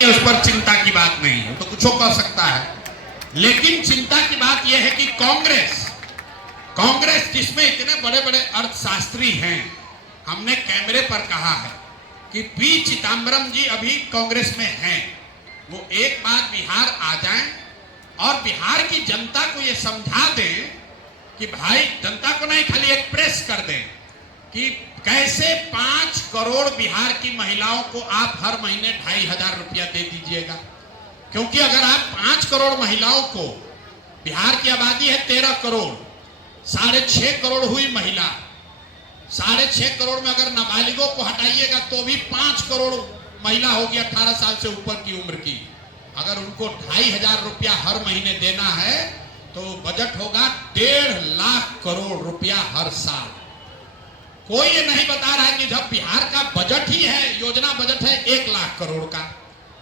उस पर चिंता की बात नहीं है, तो कुछ कह सकता है, लेकिन चिंता की बात यह है कि कांग्रेस जिसमें इतने बड़े बड़े अर्थशास्त्री हैं, हमने कैमरे पर कहा है कि पी चिदंबरम जी अभी कांग्रेस में हैं, वो एक बार बिहार आ जाएं और बिहार की जनता को ये समझा दें कि भाई, जनता को नहीं खाली एक्सप्रेस कर दें कि कैसे 5 करोड़ बिहार की महिलाओं को आप हर महीने 2,500 रुपया दे दीजिएगा। क्योंकि अगर आप 5 करोड़ महिलाओं को, बिहार की आबादी है 13 करोड़, 6.5 करोड़ हुई महिला, 6.5 करोड़ में अगर नाबालिगों को हटाइएगा तो भी 5 करोड़ महिला होगी 18 साल से ऊपर की उम्र की। अगर उनको 2,500 रुपया हर महीने देना है तो बजट होगा 1.5 लाख करोड़ रुपया हर साल। कोई ये नहीं बता रहा है कि जब बिहार का बजट ही है, योजना बजट है 1 लाख करोड़ का,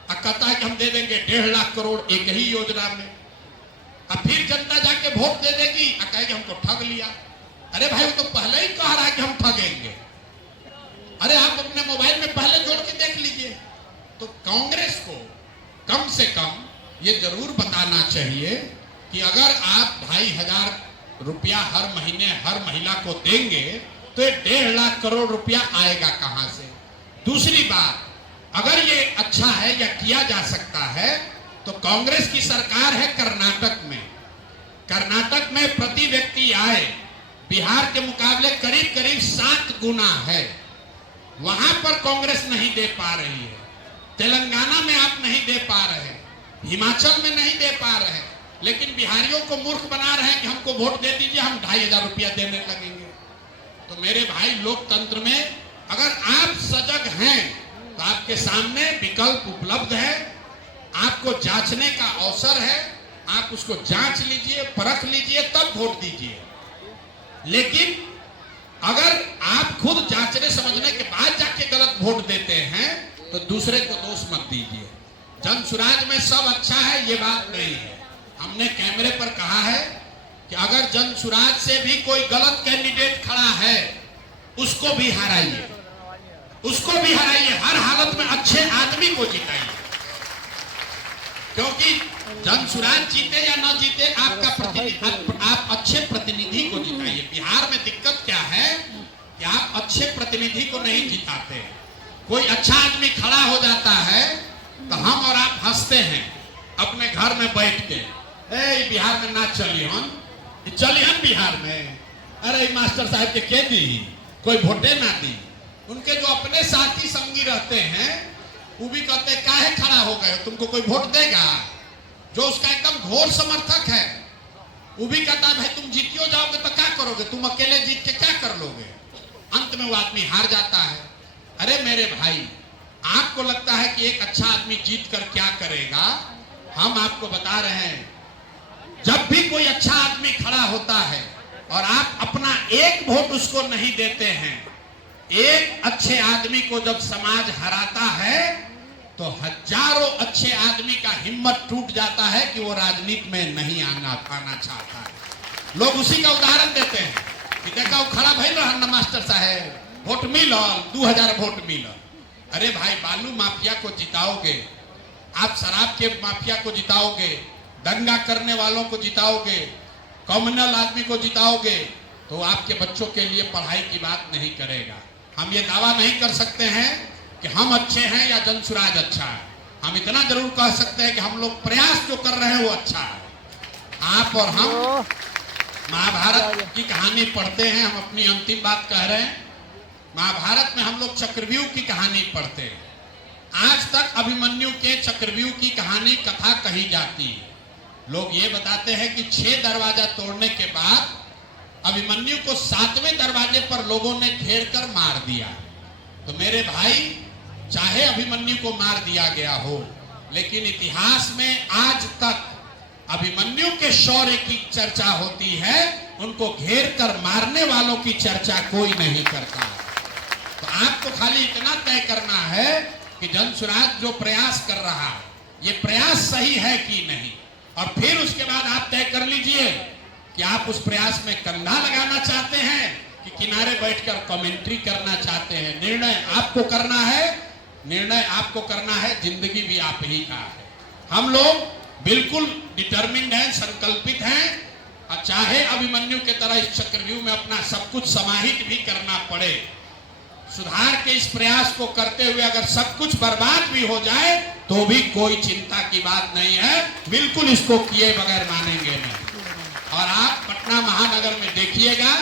और कहता है कि हम दे देंगे 1.5 लाख करोड़ एक ही योजना में, और फिर जनता जाके वोट दे देगी और कहेगी हमको ठग लिया। अरे भाई, वो तो पहले ही कह रहा है कि हम ठगेंगे। अरे आप अपने मोबाइल में पहले जोड़ के देख लीजिए। तो कांग्रेस को कम से कम ये जरूर बताना चाहिए कि अगर आप 2,500 रुपया हर महीने हर महिला को देंगे तो 1.5 लाख करोड़ रुपया आएगा कहां से। दूसरी बात, अगर ये अच्छा है या किया जा सकता है तो कांग्रेस की सरकार है कर्नाटक में। कर्नाटक में प्रति व्यक्ति आय बिहार के मुकाबले करीब करीब 7 गुना है। वहां पर कांग्रेस नहीं दे पा रही है। तेलंगाना में आप नहीं दे पा रहे, हिमाचल में नहीं दे पा रहे, लेकिन बिहारियों को मूर्ख बना रहे हैं कि हमको वोट दे दीजिए, हम 2,500 रुपया देने लगेंगे। तो मेरे भाई, लोकतंत्र में अगर आप सजग हैं तो आपके सामने विकल्प उपलब्ध है, आपको जांचने का अवसर है, आप उसको जांच लीजिए, परख लीजिए, तब वोट दीजिए। लेकिन अगर आप खुद जांचने समझने के बाद जाके गलत वोट देते हैं तो दूसरे को दोष मत दीजिए। जनसुराज में सब अच्छा है, ये बात नहीं है। हमने कैमरे पर कहा है कि अगर जनसुराज से भी कोई गलत कैंडिडेट खड़ा है उसको भी हराइए, उसको भी हराइए, हर हालत में अच्छे आदमी को जिताइए। क्योंकि जनसुराज जीते या ना जीते, आपका प्रतिनिधि, आप अच्छे प्रतिनिधि को जिताइए। बिहार में दिक्कत क्या है कि आप अच्छे प्रतिनिधि को नहीं जिताते। कोई अच्छा आदमी खड़ा हो जाता है तो हम और आप हंसते हैं अपने घर में बैठ के, ए बिहार में ना चलिहन बिहार में, अरे मास्टर साहब के दी, कोई वोटे ना दी। उनके जो अपने साथी संगी रहते हैं वो भी कहते हैं काहे खड़ा हो गए, तुमको कोई वोट देगा। जो उसका एकदम घोर समर्थक है वो भी कहता है भाई तुम जीतियो जाओगे तो क्या करोगे, तुम अकेले जीत के क्या कर लोगे। अंत में वो आदमी हार जाता है। अरे मेरे भाई, आपको लगता है कि एक अच्छा आदमी जीत कर क्या करेगा, हम आपको बता रहे हैं, जब भी कोई अच्छा आदमी खड़ा होता है और आप अपना एक वोट उसको नहीं देते हैं, एक अच्छे आदमी को जब समाज हराता है तो हजारों अच्छे आदमी का हिम्मत टूट जाता है कि वो राजनीति में नहीं आना चाहता है। लोग उसी का उदाहरण देते हैं कि देखा वो खड़ा भइल रहा न मास्टर साहब, वोट मिलल, 2,000 वोट मिलल। अरे भाई, बालू माफिया को जिताओगे, आप शराब के माफिया को जिताओगे, दंगा करने वालों को जिताओगे, कम्युनल आदमी को जिताओगे, तो आपके बच्चों के लिए पढ़ाई की बात नहीं करेगा। हम ये दावा नहीं कर सकते हैं कि हम अच्छे हैं या जनसुराज अच्छा है। हम इतना जरूर कह सकते हैं कि हम लोग प्रयास जो कर रहे हैं वो अच्छा है। आप और हम महाभारत की कहानी पढ़ते हैं, हम अपनी अंतिम बात कह रहे हैं। महाभारत में हम लोग चक्रव्यूह की कहानी पढ़ते हैं। आज तक अभिमन्यु के चक्रव्यूह की कहानी कथा कही जाती है। लोग ये बताते हैं कि 6 दरवाजा तोड़ने के बाद अभिमन्यु को 7वें दरवाजे पर लोगों ने घेर कर मार दिया। तो मेरे भाई, चाहे अभिमन्यु को मार दिया गया हो, लेकिन इतिहास में आज तक अभिमन्यु के शौर्य की चर्चा होती है, उनको घेर कर मारने वालों की चर्चा कोई नहीं करता। तो आपको खाली इतना तय करना है कि जनसुराज जो प्रयास कर रहा है ये प्रयास सही है कि नहीं, और फिर उसके बाद आप तय कर लीजिए कि आप उस प्रयास में कंधा लगाना चाहते हैं कि किनारे बैठकर कमेंट्री करना चाहते हैं। निर्णय आपको करना है। निर्णय आपको करना है, जिंदगी भी आप ही का है। हम लोग बिल्कुल डिटर्मिन्ड हैं, संकल्पित हैं, और चाहे अभिमन्यु के तरह इस चक्रव्यूह में अपना सब कुछ समाहित भी करना पड़े, सुधार के इस प्रयास को करते हुए अगर सब कुछ बर्बाद भी हो जाए तो भी कोई चिंता की बात नहीं है, बिल्कुल इसको किए बगैर मानेंगे नहीं। और आप पटना महानगर में देखिएगा,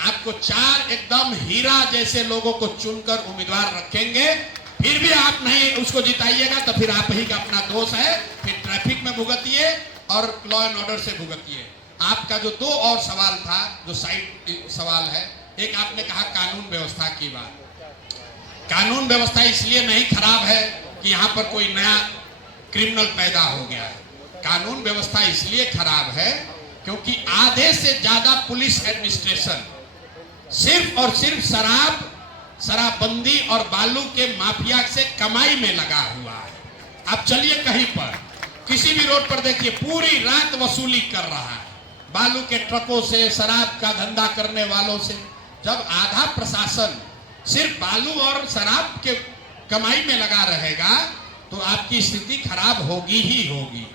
आपको 4 एकदम हीरा जैसे लोगों को चुनकर उम्मीदवार रखेंगे, फिर भी आप नहीं उसको जिताइएगा तो फिर आप ही का अपना दोष है, फिर ट्रैफिक में भुगतिए और लॉ एंड ऑर्डर से भुगतिए। आपका जो 2 और सवाल था, जो साइड सवाल है, एक आपने कहा कानून व्यवस्था की बात। कानून व्यवस्था इसलिए नहीं खराब है कि यहाँ पर कोई नया क्रिमिनल पैदा हो गया है। कानून व्यवस्था इसलिए खराब है क्योंकि आधे से ज्यादा पुलिस एडमिनिस्ट्रेशन सिर्फ और सिर्फ शराबबंदी और बालू के माफिया से कमाई में लगा हुआ है। आप चलिए कहीं पर, किसी भी रोड पर देखिए, पूरी रात वसूली कर रहा है बालू के ट्रकों से, शराब का धंधा करने वालों से। जब आधा प्रशासन सिर्फ बालू और शराब के कमाई में लगा रहेगा तो आपकी स्थिति खराब होगी ही होगी।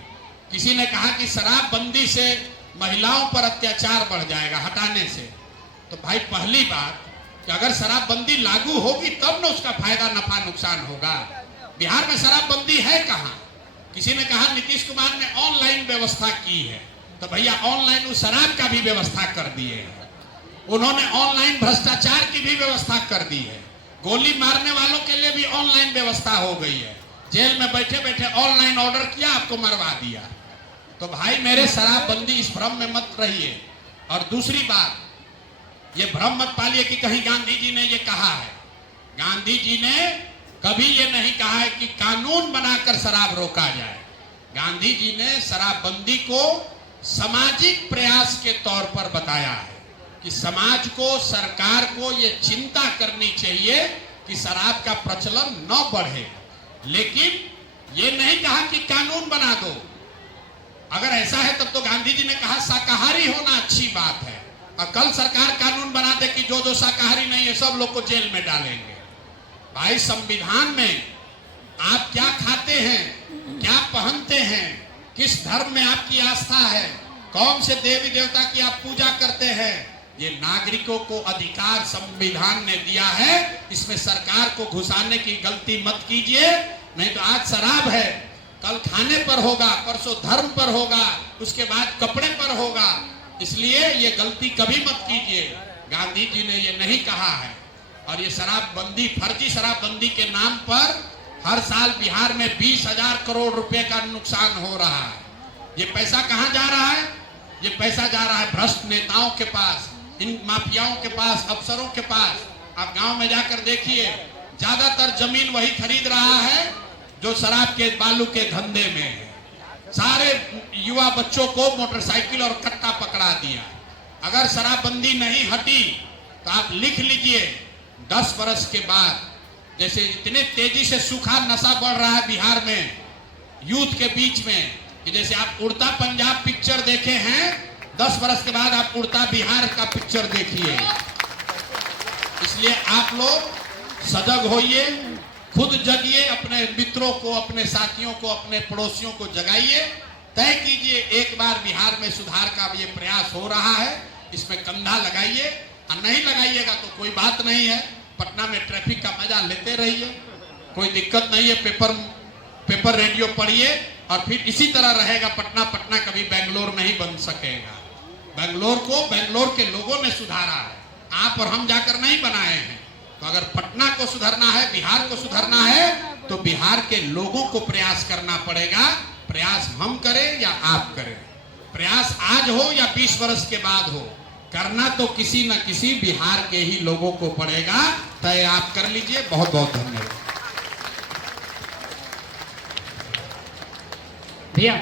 किसी ने कहा कि शराबबंदी से महिलाओं पर अत्याचार बढ़ जाएगा हटाने से, तो भाई पहली बात कि अगर शराबबंदी लागू होगी तब ना उसका फायदा नफा नुकसान होगा। बिहार में शराबबंदी है कहाँ? किसी ने कहा नीतीश कुमार ने ऑनलाइन व्यवस्था की है, तो भैया ऑनलाइन उस शराब का भी व्यवस्था कर दिए है। उन्होंने ऑनलाइन भ्रष्टाचार की भी व्यवस्था कर दी है। गोली मारने वालों के लिए भी ऑनलाइन व्यवस्था हो गई है। जेल में बैठे बैठे ऑनलाइन ऑर्डर किया, आपको मरवा दिया। तो भाई मेरे, शराबबंदी इस भ्रम में मत रहिए। और दूसरी बात, ये भ्रम मत पालिए कि कहीं गांधी जी ने ये कहा है। गांधी जी ने कभी ये नहीं कहा है कि कानून बनाकर शराब रोका जाए। गांधी जी ने शराबबंदी को सामाजिक प्रयास के तौर पर बताया है कि समाज को, सरकार को ये चिंता करनी चाहिए कि शराब का प्रचलन न बढ़े, लेकिन ये नहीं कहा कि कानून बना दो। अगर ऐसा है तब तो गांधी जी ने कहा शाकाहारी होना अच्छी बात है, और कल सरकार कानून बना दे कि जो शाकाहारी नहीं है सब लोग को जेल में डालेंगे। भाई संविधान में आप क्या खाते हैं, क्या पहनते हैं, किस धर्म में आपकी आस्था है, कौन से देवी देवता की आप पूजा करते हैं, ये नागरिकों को अधिकार संविधान ने दिया है। इसमें सरकार को घुसाने की गलती मत कीजिए, नहीं तो आज शराब है, कल खाने पर होगा, परसों धर्म पर होगा, उसके बाद कपड़े पर होगा। इसलिए ये गलती कभी मत कीजिए। गांधी जी ने ये नहीं कहा है। और ये शराबबंदी, फर्जी शराबबंदी के नाम पर हर साल बिहार में 20,000 करोड़ रुपए का नुकसान हो रहा है। ये पैसा कहाँ जा रहा है? ये पैसा जा रहा है भ्रष्ट नेताओं के पास, इन माफियाओं के पास, अफसरों के पास। आप गांव में जाकर देखिए, ज्यादातर जमीन वही खरीद रहा है जो शराब के, बालू के धंधे में है। सारे युवा बच्चों को मोटरसाइकिल और कट्टा पकड़ा दिया। अगर शराबबंदी नहीं हटी तो आप लिख लीजिए 10 वर्ष के बाद, जैसे इतने तेजी से सूखा नशा बढ़ रहा है बिहार में यूथ के बीच में, कि जैसे आप उड़ता पंजाब पिक्चर देखे हैं, 10 वर्ष के बाद आप उड़ता बिहार का पिक्चर देखिए। इसलिए आप लोग सजग होइए, खुद जगिए, अपने मित्रों को, अपने साथियों को, अपने पड़ोसियों को जगाइए, तय कीजिए एक बार बिहार में सुधार का ये प्रयास हो रहा है, इसमें कंधा लगाइए। और नहीं लगाइएगा तो कोई बात नहीं है, पटना में ट्रैफिक का मजा लेते रहिए, कोई दिक्कत नहीं है। पेपर रेडियो पढ़िए और फिर इसी तरह रहेगा पटना। पटना कभी बेंगलोर नहीं बन सकेगा। बेंगलोर को बेंगलोर के लोगों ने सुधारा है, आप और हम जाकर नहीं बनाए हैं। तो अगर पटना को सुधरना है, बिहार को सुधरना है, तो बिहार के लोगों को प्रयास करना पड़ेगा। प्रयास हम करें या आप करें, प्रयास आज हो या 20 वर्ष के बाद हो, करना तो किसी न किसी बिहार के ही लोगों को पड़ेगा। तय आप कर लीजिए। बहुत बहुत धन्यवाद भैया।